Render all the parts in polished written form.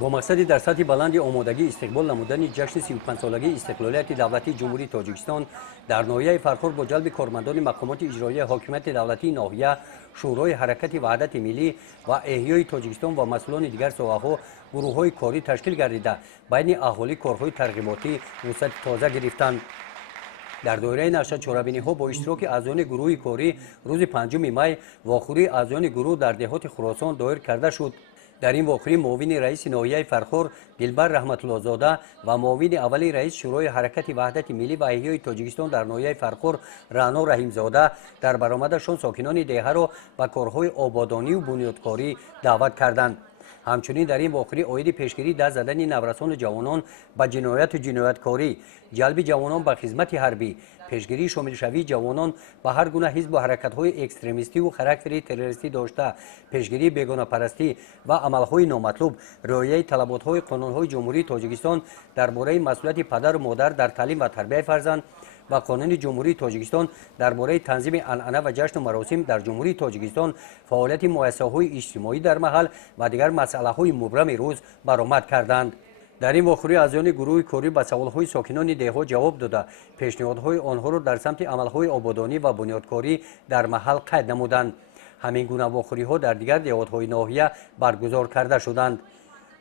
با مقصد در سطح بلند آمادگی استقبال نمودن جشن 35 سالگی استقلالیت دولتی جمهوری تاجیکستان در ناحیه فرخور با جلب کارمندان مقامات اجرایی حاکمیت دولتی ناحیه، شورای حرکت وحدت ملی و احیای تاجیکستان و مسئولان دیگر ساحه‌ها گروه‌های کاری تشکیل گردیده بین اهالی کارهای ترغیباتی وسعت تازه گرفتند. در دایره نشر چهاربینی‌ها با اشتراک اعضایان گروه کاری روز 5 می واخوری اعضایان گروه در دهات خراسان دایر کرده شد. در این واخوری معاون رئیس ناحیه فرخور دلبر رحمت الله زاده و معاون اول رئیس شورای حرکت وحدت ملی و احیای تاجیکستان در ناحیه فرخور رعنا رحیم زاده در برآمدشان ساکنان دهه را به کارهای آبادانی و بنیادکاری دعوت کردند. همچنین در این واقعه عاید پیشگیری دست زدن نورسان جوانان به جنایت و جنایتکاری، جلب جوانان به خدمت حربی، پیشگیری شامل شوی جوانان به هر گونه حزب و حرکت‌های اکستریمیستی و خاراکتر تروریستی داشته، پیشگیری بیگانه پرستی و عمل‌های نامطلوب، رعایت طلبات‌های قانون‌های جمهوری تاجیکستان درباره مسئولیت پدر و مادر در تعلیم و تربیت فرزند و قانون جمهوری تاجیکستان درباره تنظیم عنعنه و جشن و مراسم در جمهوری تاجیکستان، فعالیت مؤسسه‌های اجتماعی در محل و دیگر مسائل مبرم روز برآمد کردند. در این واخوری اعضایان گروه کاری به سوال‌های ساکنان دهها جواب داده، پیشنهادهای آنها را در سمت عمل‌های آبادانی و بنیادکاری در محل قید نمودند. همین گونه واخوری‌ها در دیگر دهات‌های ناحیه برگزار کرده شدند.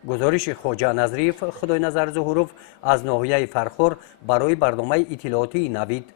گزارش خواجه نظری خدای نظر ظهوروف از ناحیه فرخور برای برنامه اطلاعاتی نوید.